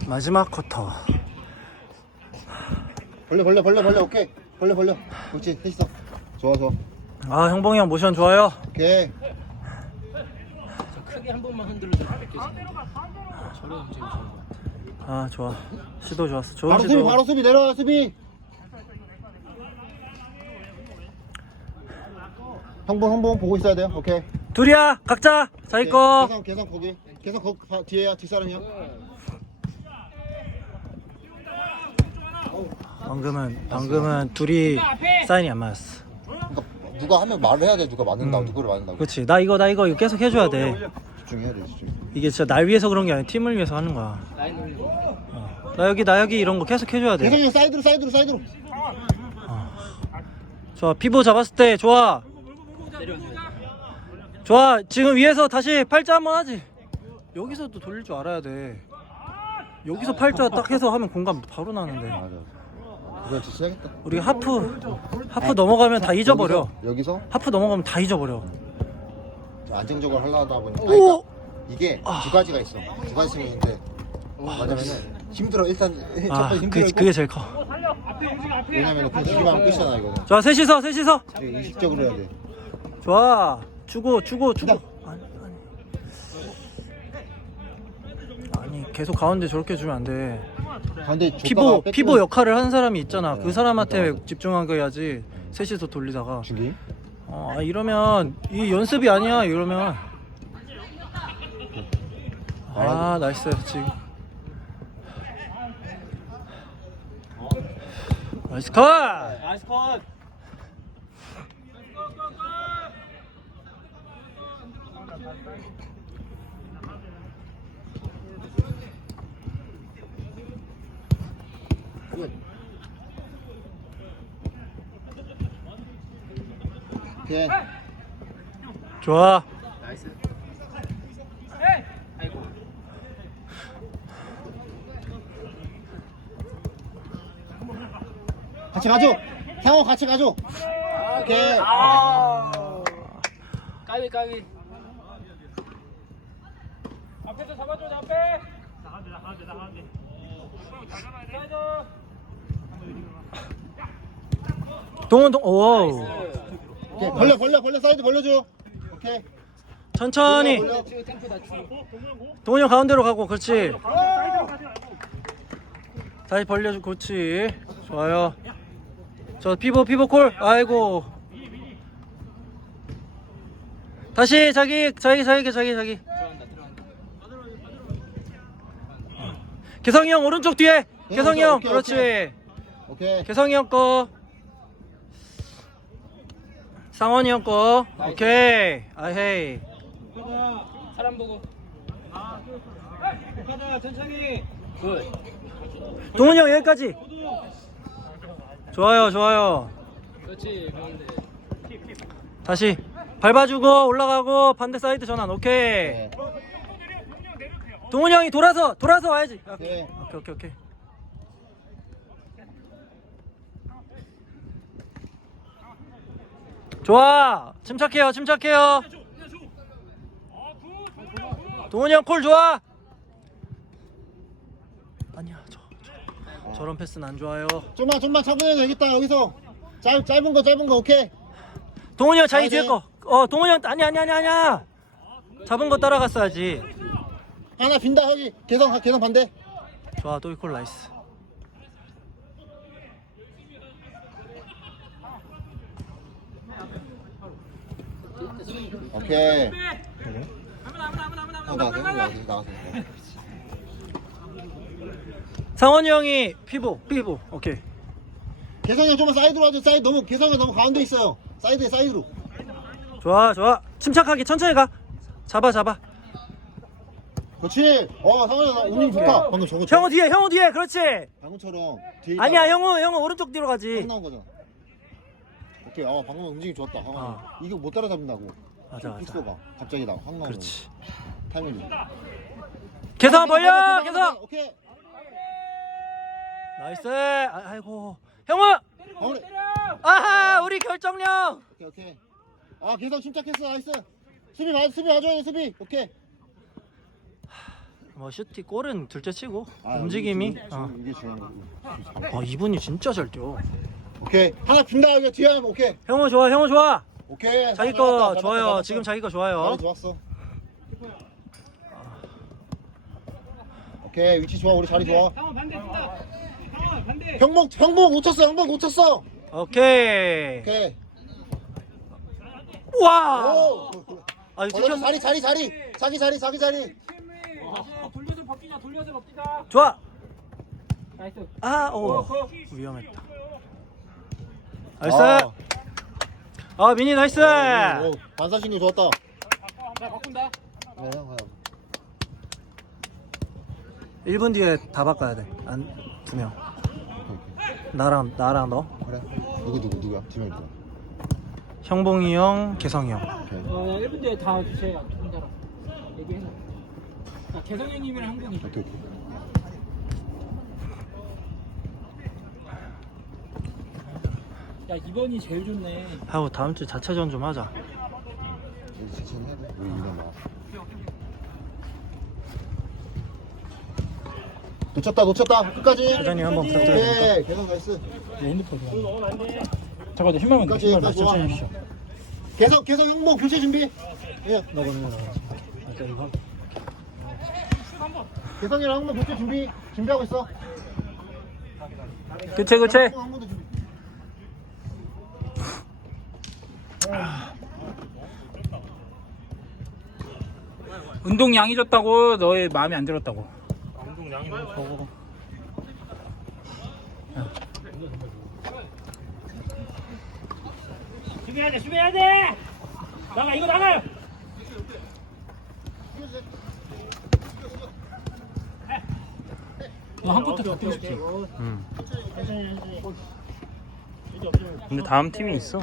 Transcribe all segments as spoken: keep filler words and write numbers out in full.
마지막 쿼터. 벌려 벌려 벌려 벌려. 오케이. 벌려 벌려. 그렇지. 했어. 좋아 좋아. 아, 형봉이 형 모션 좋아요. 오케이. 크게 한 번만 흔들어줘. 뺏겼었는데. 저런 움직임 좋은 것 같아. 아, 좋아. 시도 좋았어. 좋은 바로 시도. 수비 바로 수비 내려와 수비. 형봉 형봉 보고 있어야 돼요. 오케이. 둘이야. 각자 자기 거. 계산 계산 거기. 계산 거 바- 뒤에야 뒷사람이야. 방금은 방금은 둘이 사인이 안 맞았어. 그러니까 누가 하면 말을 해야 돼. 누가 맞는다고 음. 누구를 맞는다고. 그렇지. 나 이거 나 이거 이거 계속 해줘야 돼. 집중해야 돼 집중. 이게 진짜 날 위해서 그런 게 아니라 팀을 위해서 하는 거야. 라인 올리고. 어. 나 여기 나 여기 이런 거 계속 해줘야 돼. 계속 사이드로 사이드로 사이드로. 좋아. 피보 잡았을 때 좋아. 때려줘야 돼. 좋아. 지금 위에서 다시 팔자 한번 하지. 여기서도 돌릴 줄 알아야 돼. 여기서 팔자 딱 해서 하면 공감 바로 나는데. 맞아. 그거 진짜 시작했다. 우리 하프 하프 넘어가면 다 잊어버려. 여기서, 여기서 하프 넘어가면 다 잊어버려. 안정적으로 하려다 보니까 오! 그러니까 이게 아. 두 가지가 있어. 두 가지가 있는데 맞으면은 힘들어. 일단 첫 아, 번째 그, 힘들고. 그게 제일 커. 왜냐면 그냥 주기만 하면 끝이잖아 이거는. 좋아. 셋이서 셋이서. 되게 의식적으로 해야 돼. 좋아. 주고 주고 주고. 아니 아니. 아니 계속 가운데 저렇게 주면 안 돼. 가운데 줬다가 피보 뺏기면 피보 역할을 하는 사람이 있잖아. 그 네, 사람한테 맞아. 집중하게 해야지. 셋이서 돌리다가. 준비. 어, 아, 이러면 이 연습이 아니야. 이러면. 아, 나이스. 지금. 나이스 컷. 나이스 컷. 오케이. 좋아. 나이스. 아이고. 같이 가줘. 상호 같이 가줘. 오케이. 아. 까비 까비. 앞에서 잡아줘 앞에. 나가는데 나가는데 나가는데. 동원 동. 오. 오케이. 벌려 벌려 벌려 사이드 벌려줘. 오케이. 천천히. 벌려, 벌려. 지금 템포 낮추고. 동원 형 가운데로 가고. 그렇지. 다시 벌려주. 그렇지. 좋아요. 저 피보 피보 콜. 아이고. 다시 자기 자기 자기 자기 자기. 들어간다 들어간다. 개성이 형 오른쪽 뒤에. 개성이 형. 오케이, 그렇지. 오케이. 오케이. 개성이 형 거. 상원이 형 거. 오케이. 아헤이. 사람 보고. 가자 천천히. 굿. 동훈이 형 여기까지. 좋아요, 좋아요. 그렇지 가운데. 다시 밟아주고 올라가고 반대 사이드 전환. 오케이. 네. 동훈이 형이 돌아서 돌아서 와야지. 오케이. 오케이, 오케이, 오케이. 좋아. 침착해요, 침착해요. 동훈이 형 콜 좋아. 아니야, 저, 저 저런 패스는 안 좋아요. 좀만 좀만 차분해도 되겠다. 여기서 짧 짧은 거 짧은 거 오케이. 동훈이 형 자기 아, 뒤에 네. 거. 어, 동훈이 형 아니 아니 아니 아니야. 잡은 거 따라갔어야지. 하나 빈다 여기. 개성 개성 반대. 좋아, 또 이 콜 나이스. 오케이. 어, 나가세요. 나가세요. 나가세요. 상원이 형이 피보 피보. 오케이. 개성이 형 좀만 사이드로 와줘. 사이드 너무 개성이 너무 가운데 있어요. 사이드에 사이드로. 좋아, 좋아. 침착하게 천천히 가. 잡아, 잡아. 그렇지. 어 상원이 형 운이 좋다. 방금 저거. 형우 뒤에, 형우 뒤에. 그렇지. 방금처럼 뒤에. 아니야, 형우, 형우 오른쪽 뒤로 가지. 딱 나온 거잖아. 오케이. 어 방금 움직임 좋았다. 상원이. 아. 이거 못 따라잡는다고. 맞아, 맞아. 픽스가 갑자기 나확 나오는. 그렇지. 타이밍이. 개성 벌려, 개성. 오케이. 나이스. 아, 아이고. 형우. 방울이. 아하, 우리 결정력. 오케이 오케이. 아 개성 침착했어. 나이스. 수비 봐 수비 봐줘야 돼 수비. 오케이. 뭐 슈티 골은 둘째치고 아, 움직임이. 이게, 어. 이게 중요한 거. 아 이분이 진짜 잘 뛰어. 오케이 하나 준다. 이거 뒤에 하면 오케이. 형은 좋아, 형은 좋아. 오케이. 자기 잘 거 맞다, 잘 좋아요. 맞다, 잘 지금 맞다. 자기 거 좋아요. 자리 좋았어. 오케이 위치 좋아. 우리 자리 좋아. 상원 반대 쓴다. 상원 반대. 형목 형목 놓쳤어. 형목 놓쳤어. 오케이. 오케이. 와. 오. 아 이거 어, 찍혔. 자리 자리 자리. 자기 자리 자기 자리. 다시 돌려서 벗기자. 돌려서 벗기자. 좋아. 나이스. 아, 오. 고, 고. 위험했다. 나이스. 아. 아 미니 나이스. 오, 오, 반사신경 좋았다. 나 바꾼다. 네, 형 가요. 일 분 뒤에 다 바꿔야 돼. 안 두 명. 나랑 나랑 너. 그래. 누구 누구 누구야? 두 명 누구? 형봉이 형, 개성이 형. 오케이. 어, 일 분 뒤에 다 주세요. 혼자라. 얘기해서. 아, 개성 형님이랑 한 분이. 오케이 오케이. 야, 이번이 제일 좋네. 하고 다음 주 자체전 좀 하자. 여기 지친 해야 돼. 우리 이거 나. 놓쳤다 놓쳤다 끝까지. 회장님 한번 부탁드립니다. 오케이 계속 나이스. 내 핸드폰 좋아. 잠깐만, 힘만 돼. 끝까지 힘만 돼. 끝까지 좋아. 천천히 해주시오. 계속 계속 형목 교체 준비. 예. 나가는 거 나가. 아까 이거. 개성이랑 형목 교체 준비 준비하고 있어. 교체 교체. 형목 한 번 더 준비. 운동 양이 졌다고 너의 마음에 안 들었다고. 운동 양이 너무 적어. 수비해야 돼, 수비해야 돼. 나가, 이거 나가요. 한 포트 더 뛰고 싶지. 응. 근데 다음 팀이 있어.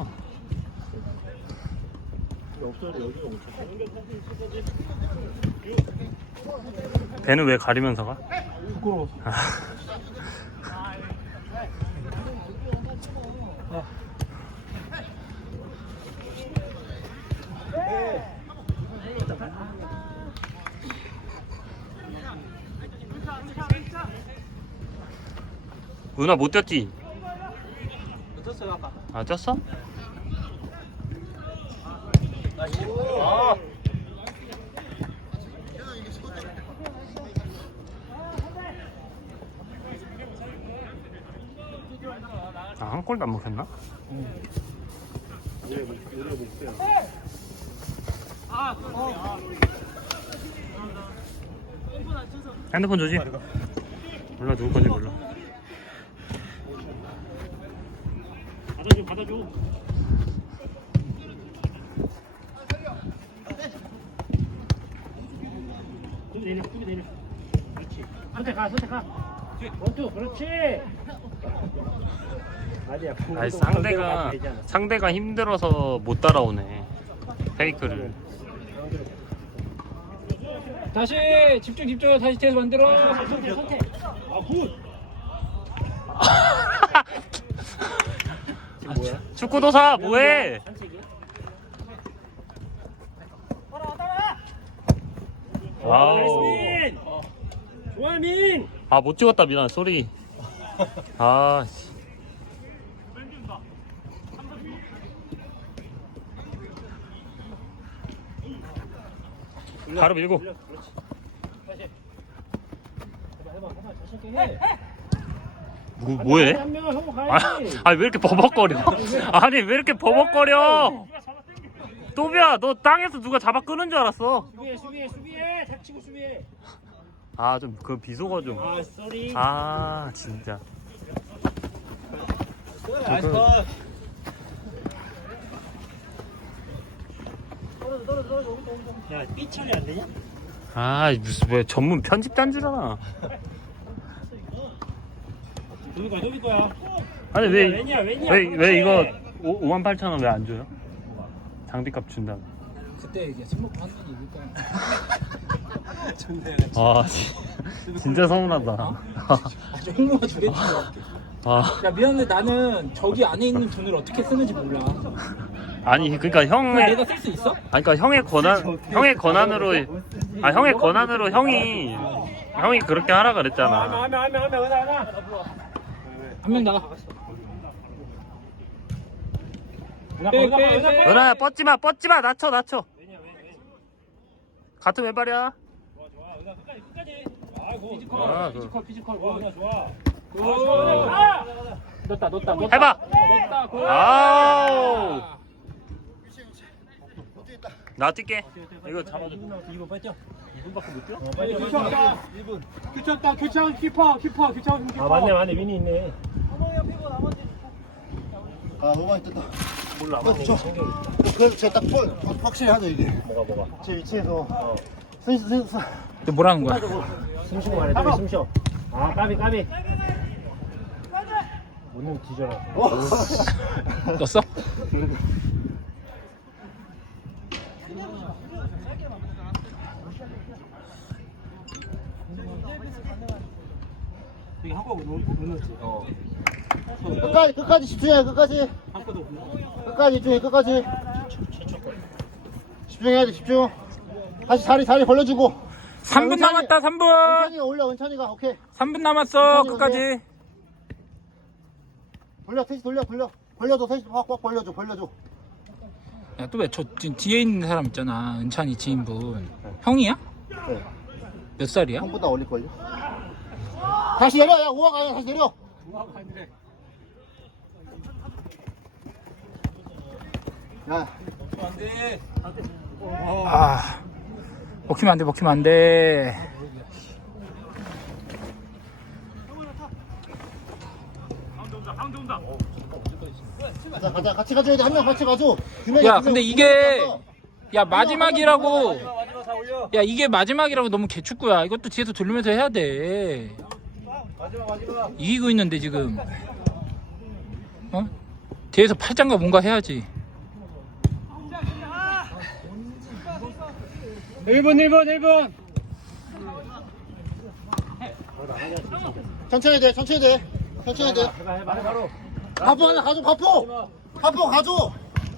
배는 왜 가리면서 가? 부끄러워. 은하 못 뛰었지? 떴어요 아까. 아 쪘어? 아, 한 골도 안 먹혔나? 핸드폰 주지? 몰라 누구 건지 몰라. 받아줘, 받아줘. 좀 내려, 좀 내려. 그렇지. 선택가, 선택가. 원투, 그렇지. 아니야. 아니 상대가 상대가 힘들어서 못 따라오네. 페이크를. 다시 집중, 집중. 다시 계속 만들어. 선택, 선택. 아, 굿. 축구도사 뭐해? 와우. 민. 좋아, 민. 아 못 찍었다 미안 쏘리. 아 씨. 바로 밀고. 뭐, 뭐해? 한명 하고 아, 가야지. 아니 왜 이렇게 버벅거려? 아니 왜 이렇게 버벅거려? 또비야 너 땅에서 누가 잡아 끄는 줄 알았어. 수비해, 수비해, 수비해. 닥치고 수비해. 아 좀 그 비속어 좀. 아, 쏘리. 아 진짜. 나이스. 야, 삐처리 안 되냐? 아 무슨 왜 전문 편집단 줄 알아? 누구 거야, 누구 거야? 아니 왜 웬이야, 웬이야, 왜, 왜 그렇지. 이거 오만 팔천 원 왜 안 줘요? 장비값 준다. 그때 이게 술 먹고 한번 이길 거야. 아 지- 진짜 서운하다. 아주 홍보가 주겠지. 아 야, 미안한데 나는 저기 안에 있는 돈을 어떻게 쓰는지 몰라. 아니 그러니까 형의 내가 쓸 수 있어? 아니 그러니까 형의 권한 형의 권한으로 아 형의 권한으로 형이 형이 그렇게 하라 그랬잖아. 한 명 나가. 빼빼빼. 은하야 뻗지 마, 뻗지 마, 낮춰, 낮춰. 같은 왼발이야. 아, 그. 피지컬 피지컬 좋아. 넣었다 넣었다 넣었다. 해봐. 넣었다. 골. 아우. 나 뛸게. 이거 잡아줘. 이분 빨리 뛰어. 이 분밖에 못 뛰어? 교체했다. 일 분. 교체했다. 교체한 키퍼 키퍼 교체한 키퍼. 아 맞네 맞네 민이 있네. 아 너무 많이 떴다. 몰라. 어, 저, 그래서 제가 딱 볼, 확실히 하죠 이게. 뭐가 뭐가. 제 위치에서 승, 승, 승. 또 뭐라는 거야? 숨 쉬고 말해. 저기 숨 쉬어. 아 까비 까비. 오늘 뒤져라. 넣었어? 이거 한 거고 넣었지. 어. 끝까지 끝까지 집중해 끝까지. 끝까지 집중해 끝까지. 집중해야 돼 집중. 다시 자리 자리 벌려주고. 삼 분 은찬이- 남았다. 삼 분. 은찬이가 올려 은찬이가 오케이. 삼 분 남았어. 은찬이 끝까지. 돌려 택시 돌려 돌려 벌려줘 택시 확확 벌려줘 벌려줘. 야 또 왜 저 뒤에 있는 사람 있잖아. 은찬이 지인분. 형이야? 네. 몇 살이야? 형보다 어릴걸요. 다시 내려 야 우왕 아니야 다시 내려. 야 아 먹히면 안돼 먹히면 안돼. 가자 가자 같이 가줘야 돼 한 명 같이 가줘. 두 명이 야 두 근데 명, 이게 두 명 갔어. 야 마지막이라고 야 이게 마지막이라고 너무 개축구야. 이것도 뒤에서 돌리면서 해야 돼. 이기고 있는데 지금 어? 뒤에서 팔짱과 뭔가 해야지. 일 분 일 분 일 분. 천천히 돼 천천히 돼 천천히 돼. 바포 하나 가져 바포 바포 가져.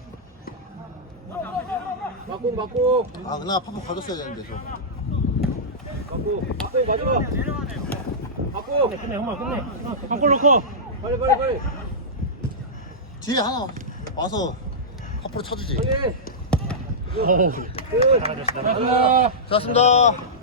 맞고 맞고 아 그나 바포 가졌어야 되는데 저. 맞고 맞고 마지막 맞고 끝내 한번 끝내 한골 넣고 빨리 빨리 빨리 뒤에 하나 와서 바포로 쳐주지. 끝. 좋습니다.